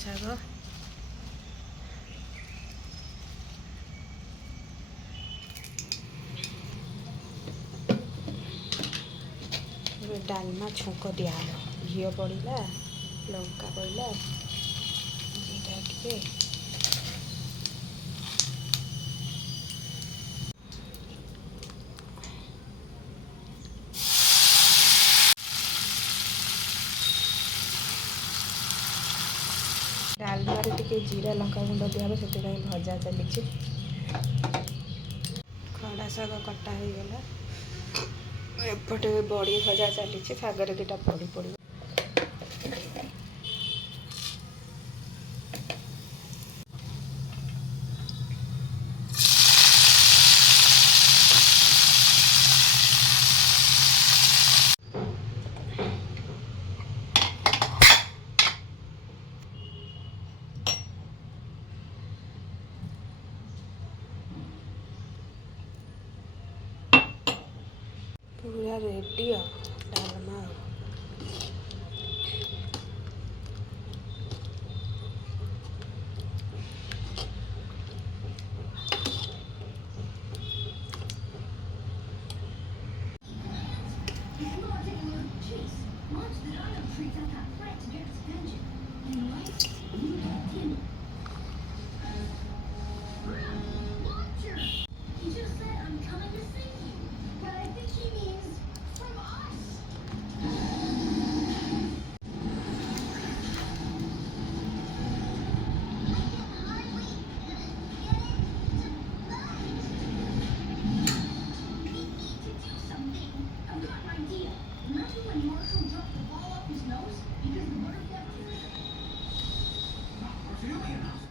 ଶାଗ, ଏବେ ଡାଲମା ଛୁଙ୍କ ଦିଆହେବ। ଘିଅ ପଡ଼ିଲା, ଲଙ୍କା ପଡ଼ିଲା, ଜିରା ଟିକେ, ଡାଲମାରେ ଟିକେ ଜିରା ଲଙ୍କା ଗୁଣ୍ଡ ଦିଆହେବ, ସେଥିପାଇଁ ଭଜା ଚାଲିଛି। ଖଡ଼ା ଶାଗ କଟା ହେଇଗଲା, ଏପଟେ ବଡ଼ି ଭଜା ଚାଲିଛି। ଶାଗରେ ଦୁଇଟା ବଡ଼ି ପଡ଼ିବ। पूरा रेडी Dalma. Remember when Marshall dropped the ball off his nose because the butterfly was... Not Marshall,